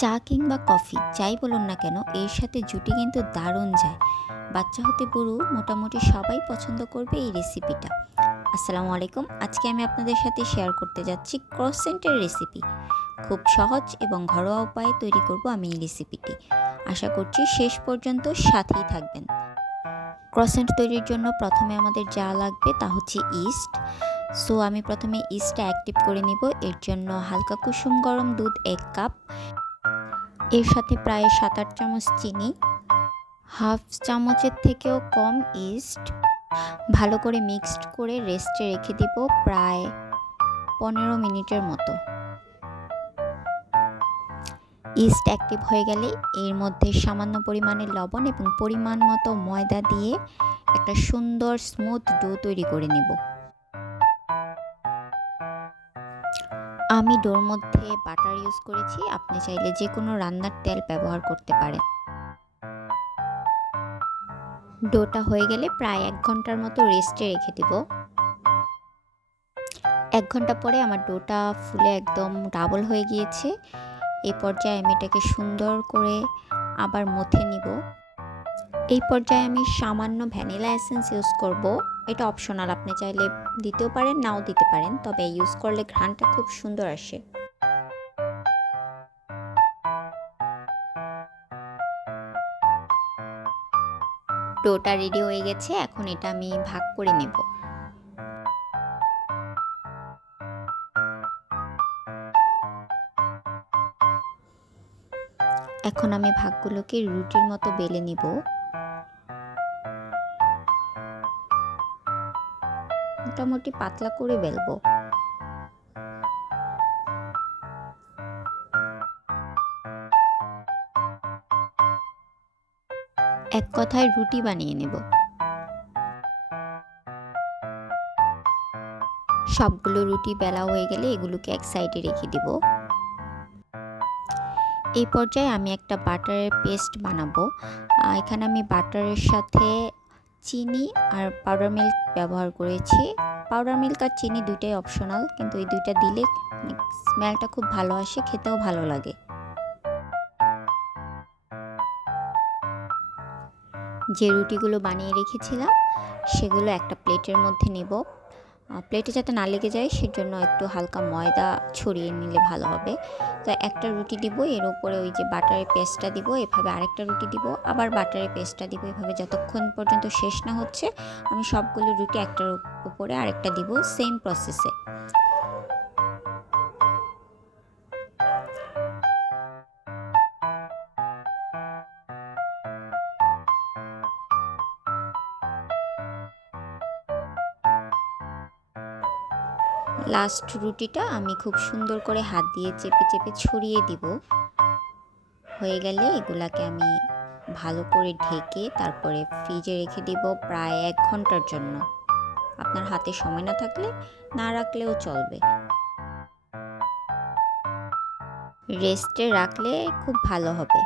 চা কিংবা কফি, যাই বলুন না কেন, এর সাথে জুটি কিন্তু দারুণ যায়। বাচ্চা হতে বুড়ো, মোটামুটি সবাই পছন্দ করবে এই রেসিপিটা আসসালামু আলাইকুম, আজকে আমি আপনাদের সাথে শেয়ার করতে যাচ্ছি ক্রসেন্টের রেসিপি খুব সহজ এবং ঘরোয়া উপায়ে তৈরি করব আমি এই রেসিপিটি আশা করছি শেষ পর্যন্ত সাথেই থাকবেন। ক্রসেন্ট তৈরির জন্য প্রথমে আমাদের যা লাগবে তা হচ্ছে ইস্ট। সো, আমি প্রথমে ইস্টটা অ্যাক্টিভ করে নিব। এর জন্য হালকা কুসুম গরম দুধ এক কাপ। এর সাথে প্রায় সাত আট চামচ চিনি। হাফ চামচের থেকেও কম ইস্ট। ভালো করে মিক্সড করে রেস্টে রেখে দিব প্রায় পনেরো মিনিটের মতো। ইস্ট অ্যাক্টিভ হয়ে গেলে এর মধ্যে সামান্য পরিমাণে লবণ এবং পরিমাণ মতো ময়দা দিয়ে একটা সুন্দর স্মুথ ডো তৈরি করে নেব। আমি ডোর মধ্যে বাটার ইউজ করেছি, আপনি চাইলে যে কোনো রান্নার তেল ব্যবহার করতে পারেন। ডোটা হয়ে গেলে প্রায় এক ঘণ্টার মতো রেস্টে রেখে দিব। এক ঘণ্টা পরে আমার ডোটা ফুলে একদম ডাবল হয়ে গিয়েছে। এই পর্যায়ে আমি এটাকে সুন্দর করে আবার মথে নিব। এই পর্যায়ে আমি সামান্য ভ্যানিলা এসেন্স ইউজ করব। এটা অপশনাল, আপনি চাইলে দিতেও পারেন, নাও দিতে পারেন, তবে ইউজ করলে ঘ্রাণটা খুব সুন্দর আসে। ডোটা রেডি হয়ে গেছে, এখন এটা আমি ভাগ করে নেব। এখন আমি ভাগগুলোকে রুটির মতো বেলে নিব। মোটামুটি পাতলা করে বেলবো। এক কথায় রুটি বানিয়ে নেব। সবগুলো রুটি বেলা হয়ে গেলে এগুলোকে এক সাইডে রেখে দিব। এই পর্যায়ে আমি একটা বাটারের পেস্ট বানাবো। এখানে আমি বাটারের সাথে চিনি আর পাউডার মিল্ক ব্যবহার করেছি। পাউডার মিল্ক আর চিনি দুইটাই অপশনাল কিন্তু এই দুইটা দিলে স্মেলটা খুব ভালো আসে, খেতেও ভালো লাগে। যে রুটিগুলো বানিয়ে রেখেছিলাম, সেগুলো একটা প্লেটের মধ্যে নেব। প্লেটে যাতে না লেগে যায়, সেজন্য একটু হালকা ময়দা ছড়িয়ে নিলে ভালো হবে। তো একটা রুটি দিব, এর উপরে ওই যে বাটারের পেস্টটা দিব, এভাবে আরেকটা রুটি দিব, আবার বাটারের পেস্টটা দিব, এভাবে যতক্ষণ পর্যন্ত শেষ না হচ্ছে, আমি সবগুলো রুটি একটার উপরে আরেকটা দিব সেম প্রসেসে লাস্ট রুটিটা আমি খুব সুন্দর করে হাত দিয়ে চেপে চেপে ছড়িয়ে দিব। হয়ে গেলে এগুলাকে আমি ভালো করে ঢেকে তারপরে ফ্রিজে রেখে দিব প্রায় এক ঘণ্টার জন্য। আপনার হাতে সময় না থাকলে না রাখলেও চলবে। রেস্টে রাখলে খুব ভালো হবে।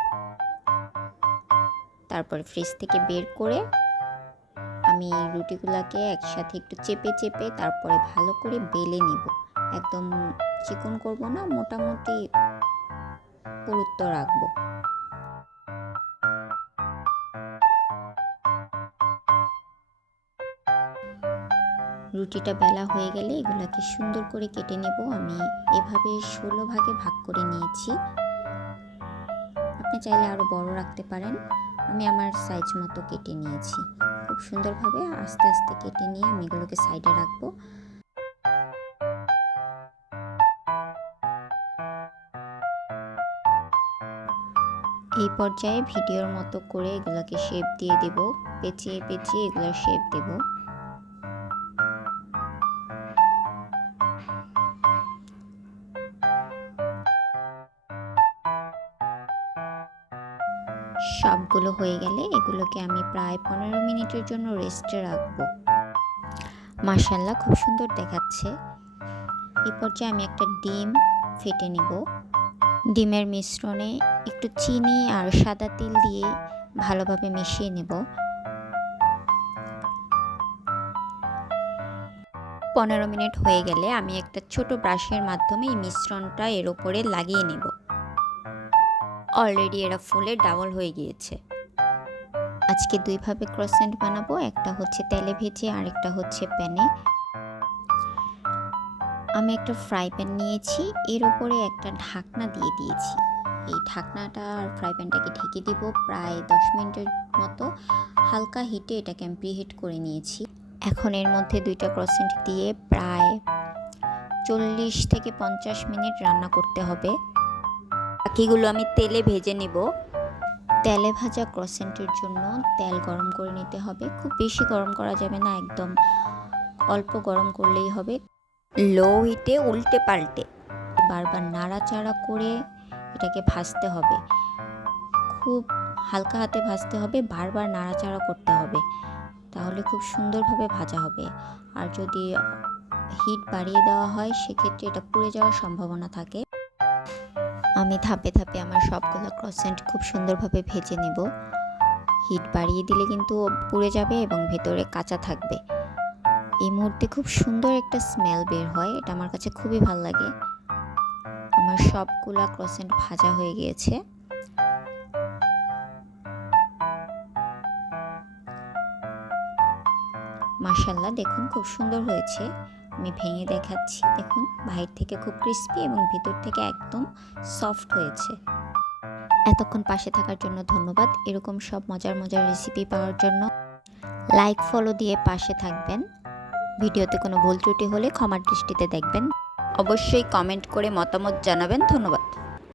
তারপরে ফ্রিজ থেকে বের করে আমি রুটিগুলোকে একসাথে একটু চেপে চেপে তারপরে ভালো করে বেলে নিব। একদম চিকন করব না, মোটামুটি পুরুত্ব রাখব। রুটিটা বেলা হয়ে গেলে এগুলাকে সুন্দর করে কেটে নেব। আমি এভাবে ষোলো ভাগে ভাগ করে নিয়েছি। আপনি চাইলে আরও বড় রাখতে পারেন। আমি আমার সাইজ মতো কেটে নিয়েছি। সুন্দরভাবে আস্তে আস্তে কেটে নিয়ে আমি এগুলোকে সাইডে রাখব। এই পর্যায়ে ভিডিওর মতো করে এগুলোকে শেপ দিয়ে দেব। পেঁচিয়ে পেঁচিয়ে এগুলোর শেপ দেব। সবগুলো হয়ে গেলে এগুলোকে আমি প্রায় পনেরো মিনিটের জন্য রেস্টে রাখব। মার্শাল্লাহ খুব সুন্দর দেখাচ্ছে। এই পর্যায়ে আমি একটা ডিম ফেটে নিব। ডিমের মিশ্রণে একটু চিনি আর সাদা তিল দিয়ে ভালোভাবে মিশিয়ে নেব। পনেরো মিনিট হয়ে গেলে আমি একটা ছোট ব্রাশের মাধ্যমে এই মিশ্রণটা এর ওপরে লাগিয়ে নেব। অলরেডি এরা ফুলে ডাবল হয়ে গিয়েছে। আজকে দুইভাবে ক্রসেন্ট বানাবো, একটা হচ্ছে তেলে ভেজে আর একটা হচ্ছে প্যানে। আমি একটা ফ্রাই প্যান নিয়েছি, এর ওপরে একটা ঢাকনা দিয়ে দিয়েছি। এই ঢাকনাটা আর ফ্রাই প্যানটাকে ঢেকে দিব প্রায় দশ মিনিটের মতো। হালকা হিটে এটাকে আমি প্রিহিট করে নিয়েছি। এখন এর মধ্যে দুইটা ক্রসেন্ট দিয়ে প্রায় চল্লিশ থেকে পঞ্চাশ মিনিট রান্না করতে হবে। বাকিগুলো আমি তেলে ভেজে নিব। তেলে ভাজা ক্রসেন্টের জন্য তেল গরম করে নিতে হবে। খুব বেশি গরম করা যাবে না, একদম অল্প গরম করলেই হবে। লো হিটে উল্টে পাল্টে বারবার নাড়াচাড়া করে এটাকে ভাজতে হবে। খুব হালকা হাতে ভাজতে হবে, বারবার নাড়াচাড়া করতে হবে। তাহলে খুব সুন্দরভাবে ভাজা হবে। আর যদি হিট বাড়িয়ে দেওয়া হয়, সেক্ষেত্রে এটা পুড়ে যাওয়ার সম্ভাবনা থাকে। আমি ধাপে ধাপে আমার সবগুলো ক্রসেন্ট খুব সুন্দরভাবে ভেজে নেব। হিট বাড়িয়ে দিলে কিন্তু পুড়ে যাবে এবং ভেতরে কাঁচা থাকবে। এই মুহূর্তে খুব সুন্দর একটা স্মেল বের হয়, এটা আমার কাছে খুবই ভালো লাগে। আমার সবগুলা ক্রসেন্ট ভাজা হয়ে গিয়েছে। মাশাল্লাহ দেখুন খুব সুন্দর হয়েছে। আমি ভেঙে দেখাচ্ছি। দেখুন বাহির থেকে খুব ক্রিস্পি এবং ভিতর থেকে একদম সফট হয়েছে। এতক্ষণ পাশে থাকার জন্য ধন্যবাদ। এরকম সব মজার মজার রেসিপি পাওয়ার জন্য লাইক ফলো দিয়ে পাশে থাকবেন। ভিডিওতে কোনো ভুল ত্রুটি হলে ক্ষমার দৃষ্টিতে দেখবেন। অবশ্যই কমেন্ট করে মতামত জানাবেন। ধন্যবাদ।